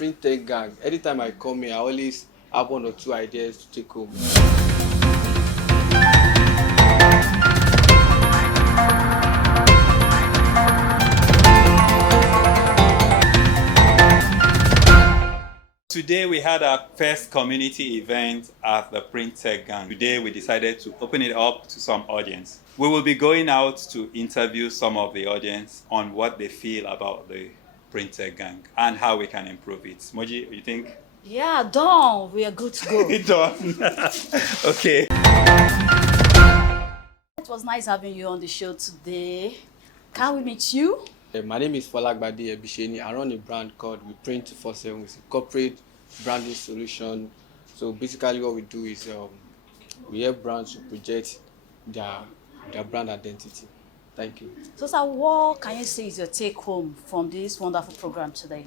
print tech gang. Anytime I come here, I always have one or two ideas to take home. Today we had our first community event at the Print Tech Gang. Today we decided to open it up to some audience. We will be going out to interview some of the audience on what they feel about the Print Tech Gang and how we can improve it. Moji, you think? Yeah, done. We are good to go. Done. Okay. It was nice having you on the show today. Can we meet you? My name is Folagbade Ebisheni. I run a brand called We Print 247. It's a corporate branding solution. So basically what we do is we help brands to project their brand identity. Thank you. So, sir, what can you say is your take home from this wonderful program today?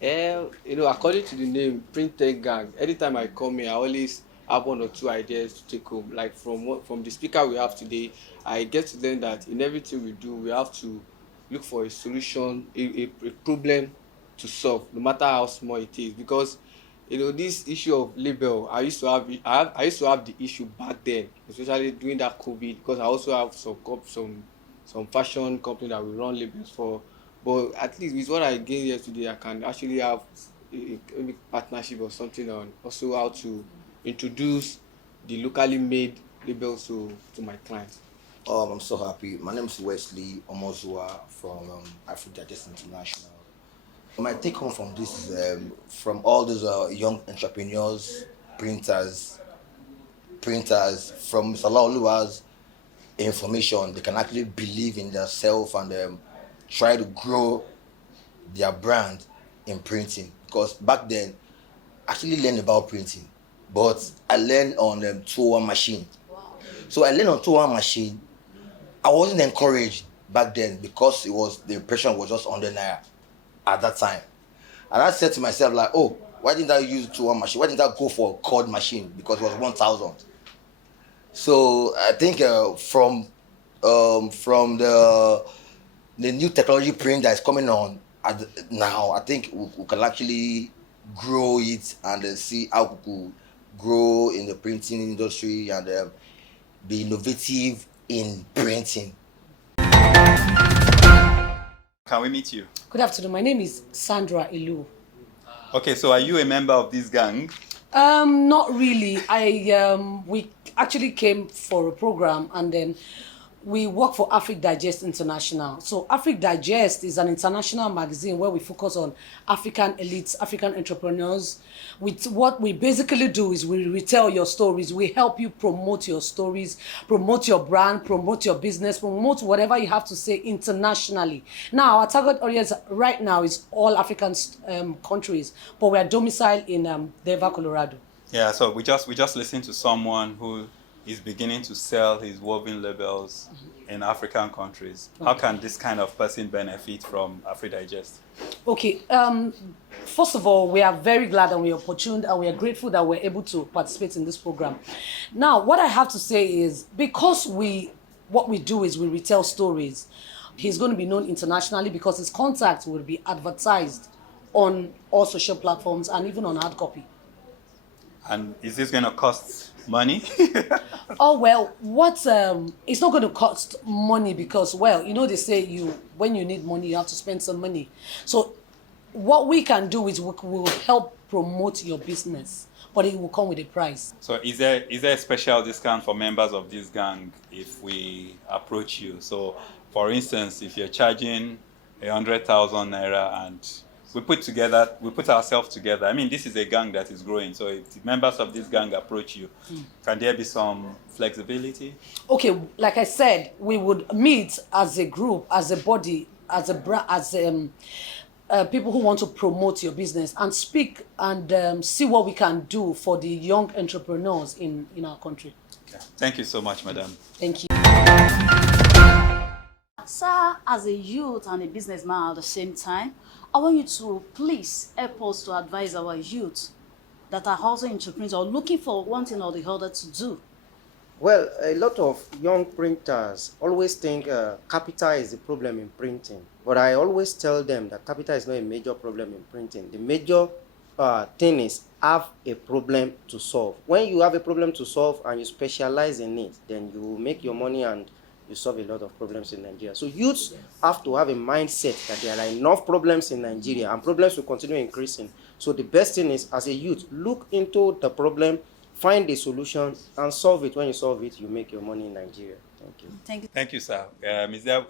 According to the name Print Tech Gang, anytime I come here, I always have one or two ideas to take home. Like from the speaker we have today, I get to learn that in everything we do, we have to look for a solution, a problem to solve, no matter how small it is. Because this issue of label, I used to have the issue back then, especially during that COVID, because I also have some fashion company that we run labels for. But at least with what I gained yesterday, I can actually have a partnership or something on also how to introduce the locally made labels to my clients. I'm so happy. My name is Wesley Omozua from Afric Digest International. My take home from this is from all those young entrepreneurs, printers, from Mr. Laoluwa's information, they can actually believe in themselves and try to grow their brand in printing. Because back then, I actually learned about printing, but I learned on 201 machine. So I learned on 201 machine. I wasn't encouraged back then because the impression was just 100 naira at that time. And I said to myself like, oh, why didn't I use 201 machine? Why didn't I go for a cord machine? Because it was 1,000. So I think from the new technology print that is coming on now, I think we can actually grow it and see how we could grow in the printing industry and be innovative in printing. Can we meet you? Good afternoon. My name is Sandra Ilu. Okay, so are you a member of this gang? Not really. We actually came for a program and then we work for Afric Digest International. So Afric Digest is an international magazine where we focus on African elites, African entrepreneurs. What we basically do is we retell your stories. We help you promote your stories, promote your brand, promote your business, promote whatever you have to say internationally. Now, our target audience right now is all African countries, but we are domiciled in Denver, Colorado. Yeah, so we just listened to someone who is beginning to sell his woven labels in African countries. How can this kind of person benefit from Afric Digest? Okay, first of all, we are very glad and we are opportune and we are grateful that we're able to participate in this program. Now, what I have to say is because what we do is we retell stories, he's going to be known internationally because his contact will be advertised on all social platforms and even on hard copy. And is this going to cost money? Oh, well, it's not going to cost money because, well, they say when you need money, you have to spend some money. So what we can do is we will help promote your business, but it will come with a price. So is there a special discount for members of this gang if we approach you? So for instance, if you're charging 100,000 naira and we put ourselves together. I mean, this is a gang that is growing. So if the members of this gang approach you, can there be some flexibility? Okay, like I said, we would meet as a group, as a body, as people who want to promote your business and speak and see what we can do for the young entrepreneurs in our country. Okay. Thank you so much, madam. Thank you. Sir, as a youth and a businessman at the same time, I want you to please help us to advise our youth that are also entrepreneurs or looking for one thing or the other to do. Well, a lot of young printers always think capital is the problem in printing. But I always tell them that capital is not a major problem in printing. The major thing is have a problem to solve. When you have a problem to solve and you specialize in it, then you will make your money and you solve a lot of problems in Nigeria. So youths have to have a mindset that there are enough problems in Nigeria and problems will continue increasing. So the best thing is, as a youth, look into the problem, find a solution and solve it. When you solve it, you make your money in Nigeria. Thank you. Thank you. Thank you, sir.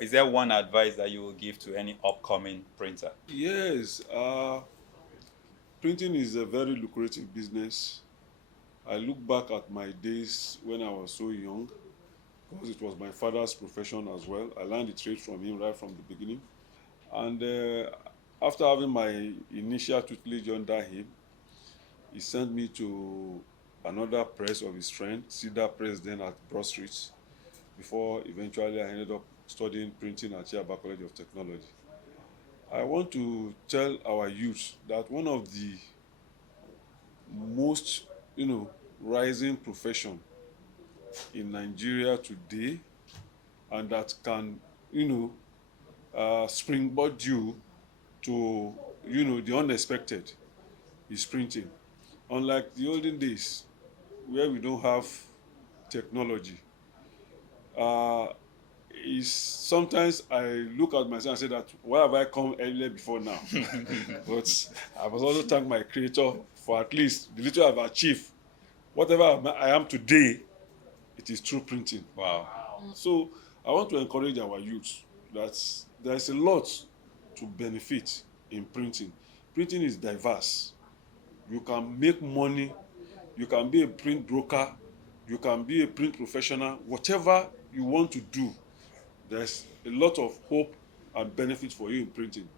Is there one advice that you will give to any upcoming printer? Yes, printing is a very lucrative business. I look back at my days when I was so young, because it was my father's profession as well. I learned the trade from him right from the beginning. And after having my initial tutelage under him, he sent me to another press of his friend, Cedar Press, then at Broad Street, before eventually I ended up studying printing at Chiaba College of Technology. I want to tell our youth that one of the most, rising profession in Nigeria today, and that can, springboard you to, the unexpected, is printing. Unlike the olden days, where we don't have technology, is sometimes I look at myself and say that why have I come earlier before now? But I must also thank my creator for at least the little I've achieved. Whatever I am today, it is through printing. Wow. So I want to encourage our youth that there's a lot to benefit in printing. Printing is diverse. You can make money, you can be a print broker, you can be a print professional, whatever you want to do, there's a lot of hope and benefit for you in printing.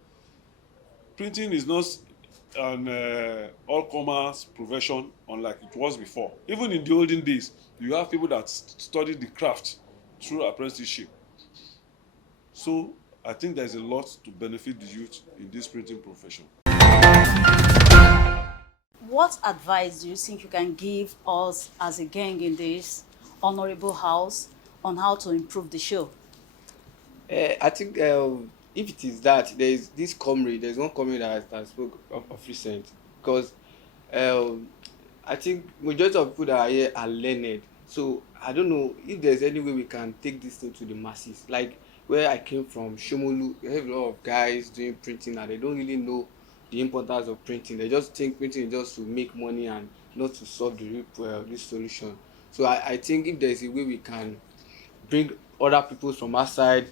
Printing is not an all-commerce profession unlike it was before. Even in the olden days, you have people that studied the craft through apprenticeship. So I think there's a lot to benefit the youth in this printing profession. What advice do you think you can give us as a gang in this honorable house on how to improve the show? I think if it is that, there's one comrade that spoke of recent, because I think majority of people that are here are learned. So I don't know if there's any way we can take this thing to the masses. Like where I came from, Shomolu, we have a lot of guys doing printing and they don't really know the importance of printing. They just think printing is just to make money and not to solve the this solution. So I think if there's a way we can bring other people from outside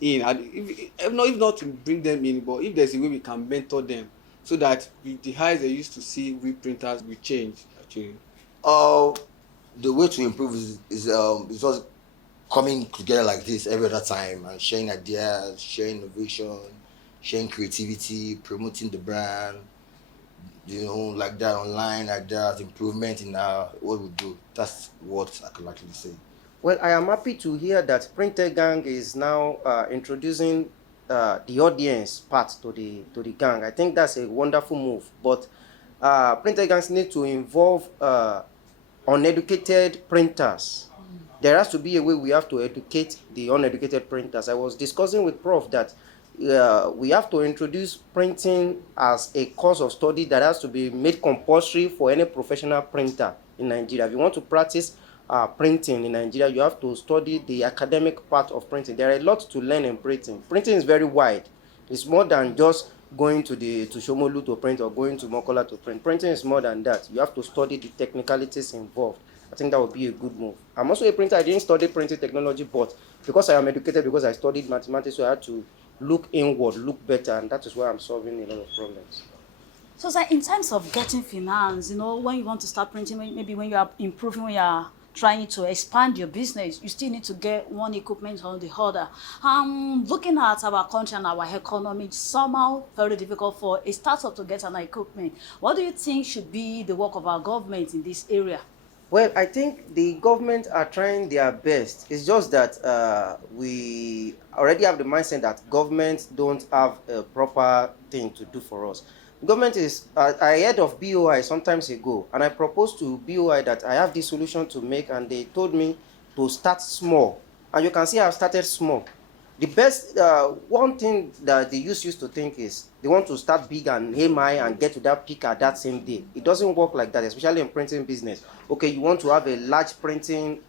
in, and if not to bring them in, but if there's a way we can mentor them so that with the eyes they used to see we printers will change actually. The way to improve is just coming together like this every other time and sharing ideas, sharing innovation, sharing creativity, promoting the brand, like that online, like that, improvement in what we do. That's what I can actually say. Well, I am happy to hear that Printer Gang is now introducing the audience part to the gang. I think that's a wonderful move. But printer gangs need to involve uneducated printers. There has to be a way we have to educate the uneducated printers. I was discussing with Prof that we have to introduce printing as a course of study that has to be made compulsory for any professional printer in Nigeria. If you want to practice printing in Nigeria, you have to study the academic part of printing. There are a lot to learn in printing. Printing is very wide. It's more than just going to Shomolu to print or going to Mokola to print. Printing is more than that. You have to study the technicalities involved. I think that would be a good move. I'm also a printer. I didn't study printing technology, but because I am educated, because I studied mathematics, so I had to look inward, look better, and that is why I'm solving a lot of problems. So, sir, in terms of getting finance, when you want to start printing, maybe when you are improving, when you are trying to expand your business, you still need to get one equipment or the other. Looking at our country and our economy, it's somehow very difficult for a startup to get an equipment. What do you think should be the work of our government in this area? Well, I think the government are trying their best. It's just that we already have the mindset that governments don't have a proper thing to do for us. Government is, I heard of BOI sometimes ago, and I proposed to BOI that I have this solution to make, and they told me to start small. And you can see I've started small. The best one thing that the youth used to think is they want to start big and aim high and get to that peak at that same day. It doesn't work like that, especially in printing business. Okay, you want to have a large printing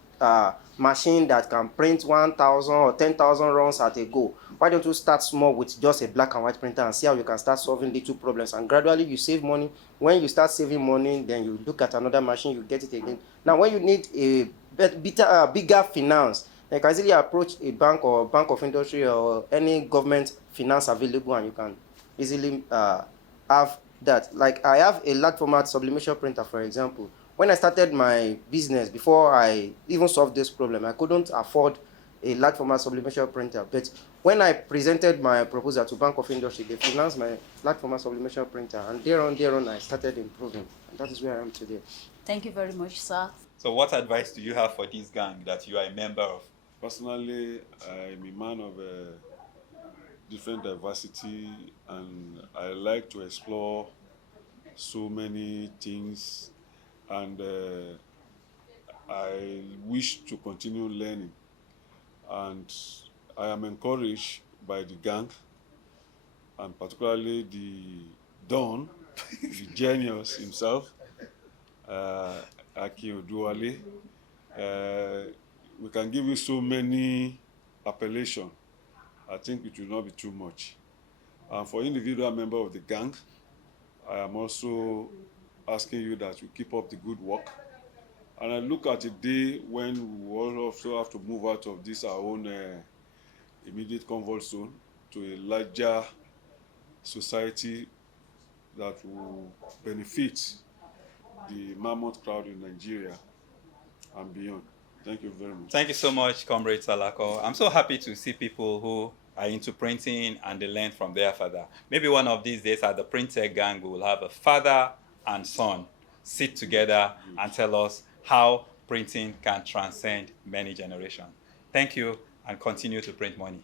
machine that can print 1,000 or 10,000 runs at a go. Why don't you start small with just a black and white printer and see how you can start solving little problems, and gradually you save money. When you start saving money, then you look at another machine, you get it again. Now when you need a bigger finance, you can easily approach a bank or bank of industry or any government finance available, and you can easily have that. Like I have a large format sublimation printer, for example. When I started my business, before I even solved this problem, I couldn't afford a large format sublimation printer. But when I presented my proposal to Bank of Industry, they financed my large format sublimation printer, and there on, I started improving. And that is where I am today. Thank you very much, sir. So what advice do you have for this gang that you are a member of? Personally, I'm a man of different diversity, and I like to explore so many things, and I wish to continue learning. And I am encouraged by the gang, and particularly the Don, the genius himself, Akin and we can give you so many appellations. I think it will not be too much. And for individual member of the gang, I am also asking you that you keep up the good work. And I look at a day when we will also have to move out of this our own immediate comfort zone to a larger society that will benefit the mammoth crowd in Nigeria and beyond. Thank you very much. Thank you so much, Comrade Salako. I'm so happy to see people who are into printing and they learn from their father. Maybe one of these days at the Print Tech Gang, we will have a father and son sit together and tell us how printing can transcend many generations. Thank you, and continue to print money.